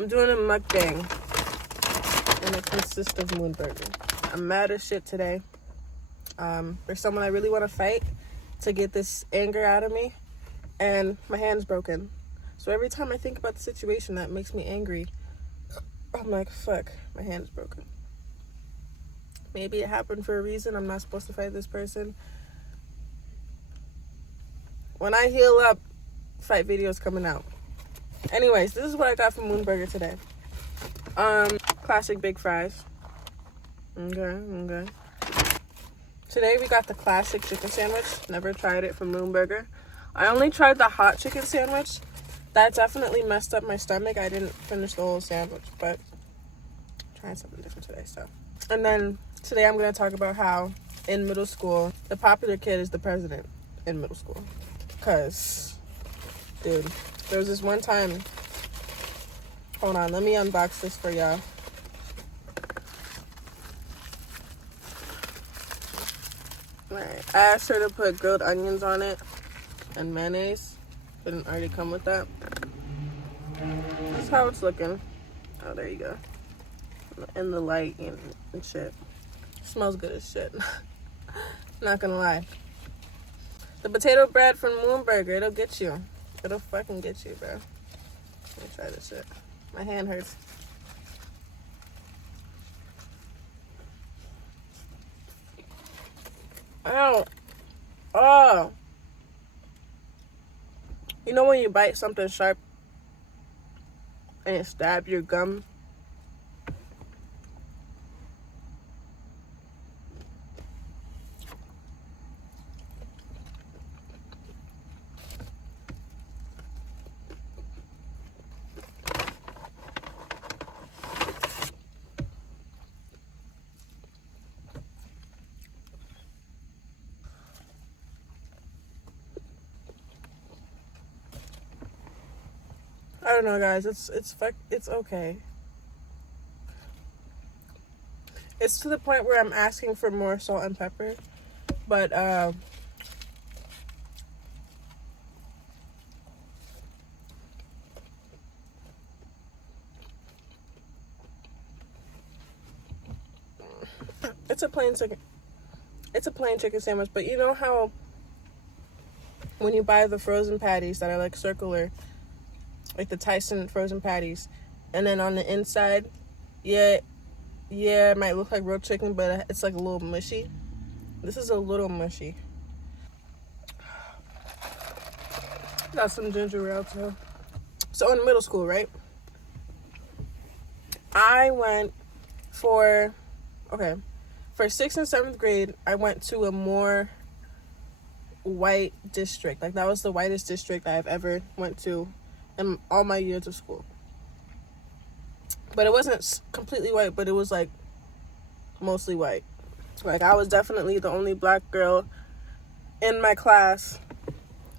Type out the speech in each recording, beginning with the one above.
I'm doing a mukbang, and it consists of moon burger. I'm mad as shit today. There's someone I really want to fight to get this anger out of me, and my hand's broken. So every time I think about the situation that makes me angry, I'm like, fuck, my hand's broken. Maybe it happened for a reason. I'm not supposed to fight this person. When I heal up, fight videos coming out. Anyways, this is what I got from Moonburger today. Classic big fries. Okay. Today we got the classic chicken sandwich. Never tried it from Moonburger. I only tried the hot chicken sandwich. That definitely messed up my stomach. I didn't finish the whole sandwich, but I'm trying something different today, so. And then today I'm going to talk about how in middle school, the popular kid is the president in middle school. Because, dude, there was this one time. Hold on, let me unbox this for y'all. Alright, I asked her to put grilled onions on it and mayonnaise. Didn't already come with that. This is how it's looking. Oh, there you go. In the light and shit. Smells good as shit. Not gonna lie. The potato bread from Moonburger, it'll get you. It'll fucking get you, bro. Let me try this shit. My hand hurts. Ow. Oh. You know when you bite something sharp and it stabs your gum? I don't know, guys. It's okay. It's to the point where I'm asking for more salt and pepper, but it's a plain chicken. It's a plain chicken sandwich. But you know how when you buy the frozen patties that are like circular, like the Tyson frozen patties, and then on the inside, yeah, it might look like real chicken, but it's like a little mushy. This is a little mushy. Got some ginger ale too. So in middle school, right? I went for 6th and 7th grade, I went to a more white district. Like that was the whitest district I've ever went to in all my years of school. But it wasn't completely white, but it was like mostly white. Like I was definitely the only black girl in my class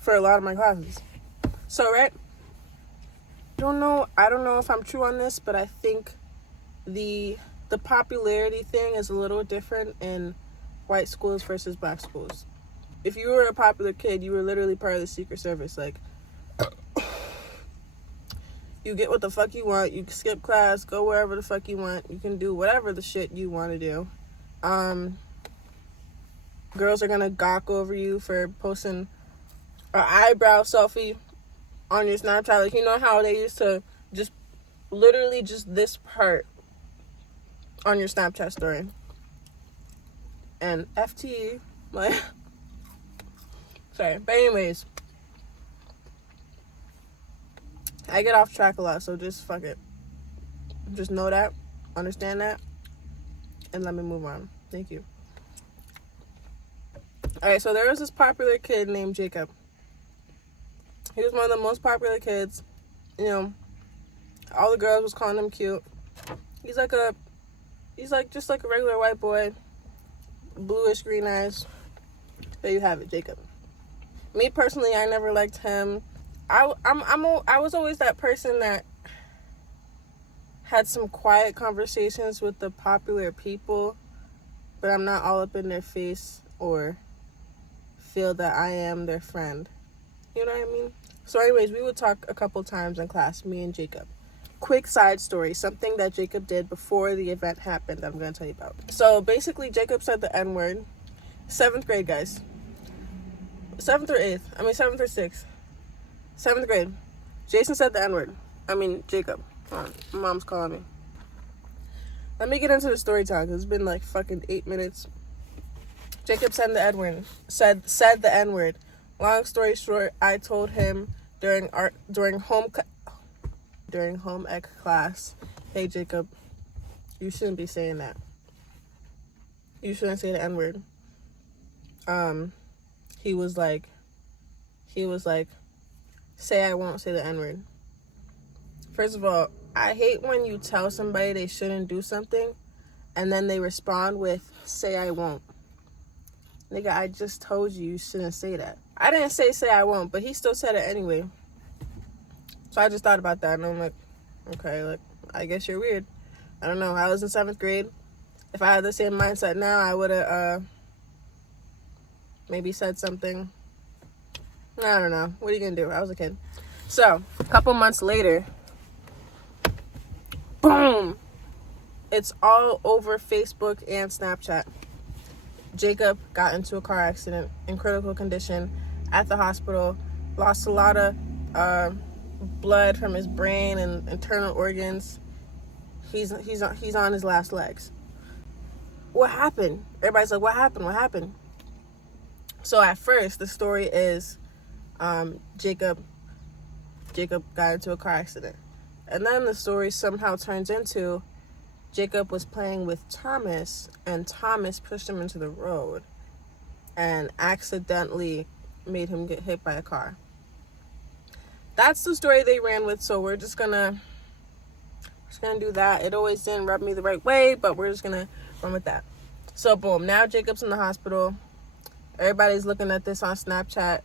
for a lot of my classes. So, right? I don't know if I'm true on this, but I think the popularity thing is a little different in white schools versus black schools. If you were a popular kid, you were literally part of the Secret Service. Like, you get what the fuck you want. You can skip class, go wherever the fuck you want. You can do whatever the shit you want to do. Girls are gonna gawk over you for posting an eyebrow selfie on your Snapchat. Like, you know how they used to just literally just this part on your Snapchat story. And FT, like, sorry. But anyways, I get off track a lot, so just fuck it. Just know that, understand that, and let me move on. Thank you. Alright, so there was this popular kid named Jacob. He was one of the most popular kids. You know, all the girls was calling him cute. He's just like a regular white boy. Bluish green eyes. There you have it, Jacob. Me personally, I never liked him. I was always that person that had some quiet conversations with the popular people, but I'm not all up in their face or feel that I am their friend. You know what I mean? So anyways, we would talk a couple times in class, me and Jacob. quick side story, something that Jacob did before the event happened that I'm going to tell you about. So basically, Jacob said the N-word. 7th grade, guys. 7th or 8th. 7th or 6th. 7th grade. Jason said the N-word. Jacob. My mom's calling me. Let me get into the story time, because it's been like fucking 8 minutes. Jacob said the N-word. Said the N-word. Long story short, I told him during home ec class, hey Jacob, you shouldn't be saying that. You shouldn't say the N-word. He was like, say I won't say the N-word. First of all, I hate when you tell somebody they shouldn't do something and then they respond with, say I won't. Nigga, I just told you shouldn't say that. I didn't say I won't, but he still said it anyway. So I just thought about that, and I'm like, okay, like, I guess you're weird. I don't know. I was in 7th grade. If I had the same mindset now, I would have maybe said something. I don't know. What are you going to do? I was a kid. So, a couple months later, boom! It's all over Facebook and Snapchat. Jacob got into a car accident in critical condition at the hospital, lost a lot of blood from his brain and internal organs. He's on his last legs. What happened? Everybody's like, what happened? So at first, the story is Jacob got into a car accident. And then the story somehow turns into Jacob was playing with Thomas, and Thomas pushed him into the road and accidentally made him get hit by a car. That's the story they ran with, so we're just gonna do that. It always didn't rub me the right way, but we're just gonna run with that. So boom, now Jacob's in the hospital. Everybody's looking at this on Snapchat.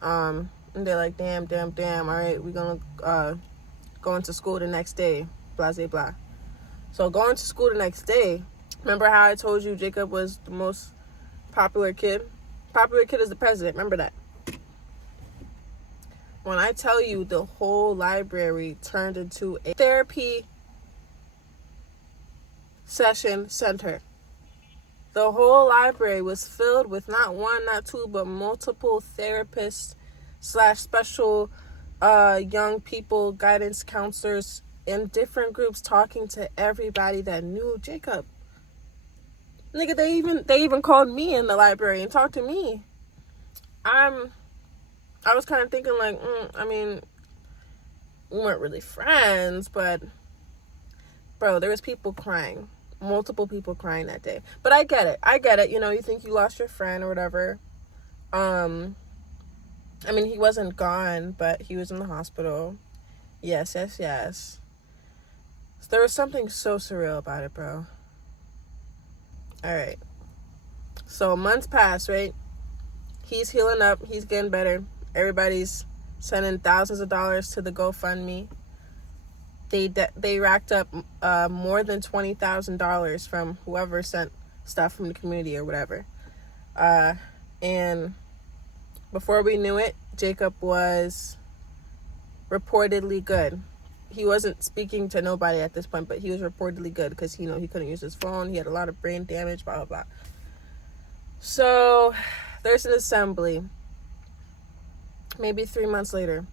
And they're like, damn, all right, we're gonna go into school the next day, blah, blah, blah. So going to school the next day, remember how I told you Jacob was the most popular kid? Popular kid is the president, remember that. When I tell you the whole library turned into a therapy session center. The whole library was filled with not one, not two, but multiple therapists / special young people, guidance counselors in different groups talking to everybody that knew Jacob. Nigga, they even called me in the library and talked to me. I was kind of thinking like, we weren't really friends, but bro, there was people crying. Multiple people crying that day. But I get it. You know, you think you lost your friend or whatever. He wasn't gone, but he was in the hospital. Yes. So there was something so surreal about it, bro. All right. So months pass, right? He's healing up. He's getting better. Everybody's sending thousands of dollars to the GoFundMe. They racked up more than $20,000 from whoever sent stuff from the community or whatever. And before we knew it, Jacob was reportedly good. He wasn't speaking to nobody at this point, but he was reportedly good because, he couldn't use his phone. He had a lot of brain damage, blah, blah, blah. So there's an assembly. Maybe 3 months later.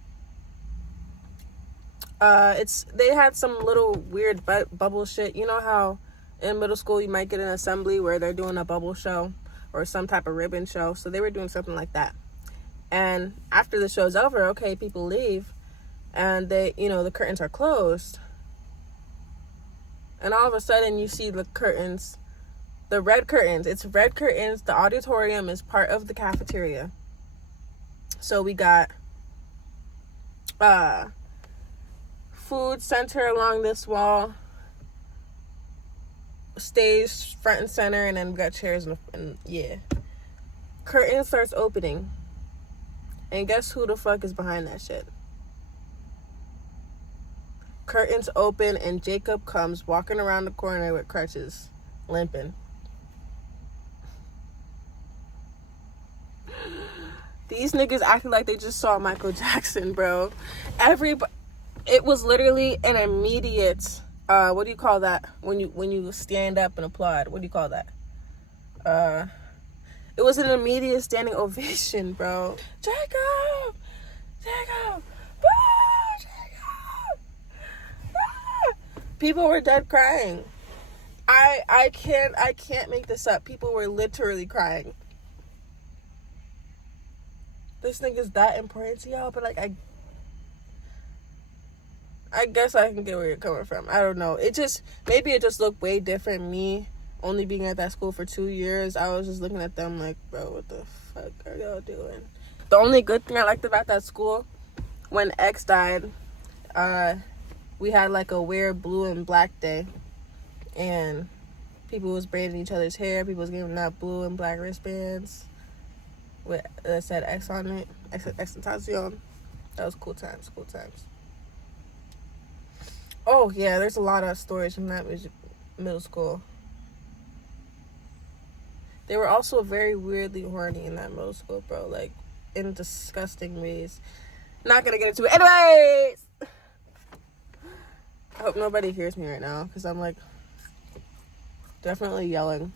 They had some little weird bubble shit. You know how in middle school you might get an assembly where they're doing a bubble show or some type of ribbon show. So they were doing something like that. And after the show's over, okay, people leave and they, the curtains are closed. And all of a sudden you see the curtains, the red curtains. It's red curtains. The auditorium is part of the cafeteria. So we got food center along this wall, stage front and center, and then we got chairs and yeah. Curtain starts opening. And guess who the fuck is behind that shit? Curtains open and Jacob comes walking around the corner with crutches, limping. These niggas acting like they just saw Michael Jackson, bro. It was literally an immediate, what do you call that? When you stand up and applaud, what do you call that? It was an immediate standing ovation, bro. Jacob! Jacob! Ah, Jacob! Ah! People were dead crying. I can't make this up. People were literally crying. This thing is that important to y'all, but like I guess I can get where you're coming from. I don't know. Maybe it just looked way different. Me only being at that school for 2 years, I was just looking at them like, bro, what the fuck are y'all doing? The only good thing I liked about that school, when X died, we had like a weird blue and black day, and people was braiding each other's hair. People was giving out blue and black wristbands that said X on it, Extentacion. That was cool times. Oh yeah, there's a lot of stories from that middle school. They were also very weirdly horny in that middle school, bro. Like, in disgusting ways. Not gonna get into it. Anyways! I hope nobody hears me right now, because I'm, like, definitely yelling.